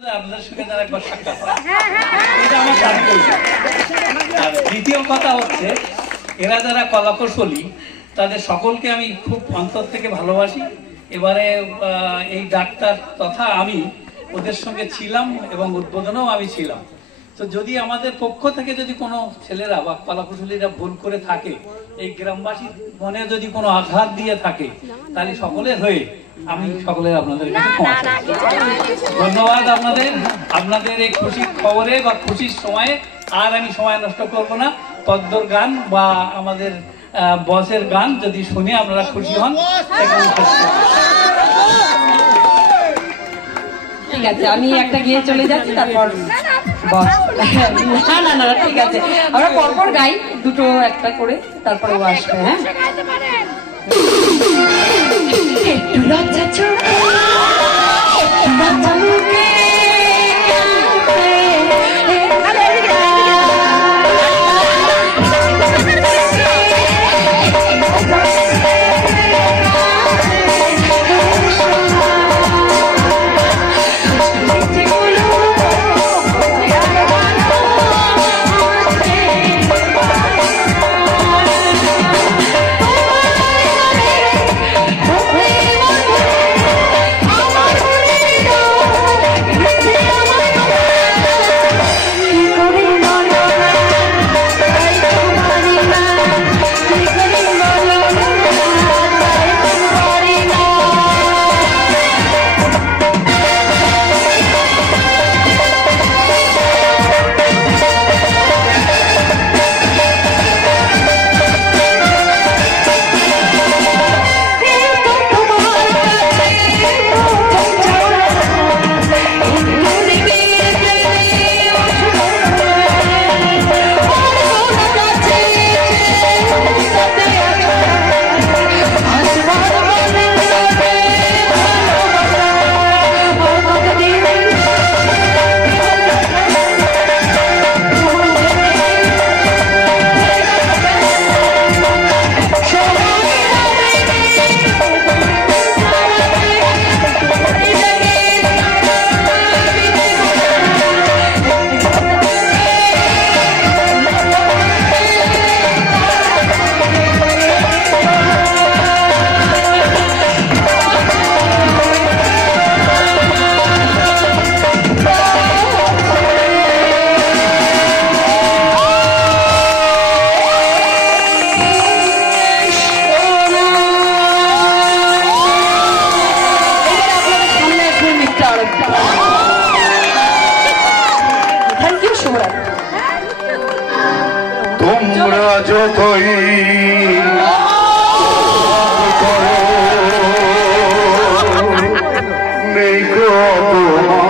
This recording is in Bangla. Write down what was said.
আপনাদের সঙ্গে যারা একবার সাক্ষাৎ হয় এটা আমার দাবি রয়েছে। আর দ্বিতীয় কথা হচ্ছে, এরা যারা কলাকুশলী তাদের সকলকে আমি খুব অন্তর থেকে ভালোবাসি। এবারে এই ডাক্তার তথা আমি ওদের সঙ্গে ছিলাম এবং উদ্বোধনেও আমি ছিলাম। তো যদি আমাদের পক্ষ থেকে যদি কোনো ছেলেরা বা কলাকুশলীরা ভুল করে থাকে, এই গ্রামবাসীর মনে যদি কোনো আঘাত দিয়ে থাকে, তাহলে সকলের হয়ে আমি সকলের আপনাদের কাছে ক্ষমা চাই। ধন্যবাদ আপনাদের। আপনাদের এই খুশির খবরে বা খুশির সময়ে আর আমি সময় নষ্ট করব না। পদ্মর গান বা আমাদের বসের গান যদি শুনে আপনারা খুশি হন, ঠিক আছে, আমি একটা গিয়ে চলে যাচ্ছি, তারপর না না না ঠিক আছে, আমরা পরপর গাই দুটো একটা করে, তারপরে ও আসবে। হ্যাঁ, একটু লজ্জা তোমরা যতই নেই কত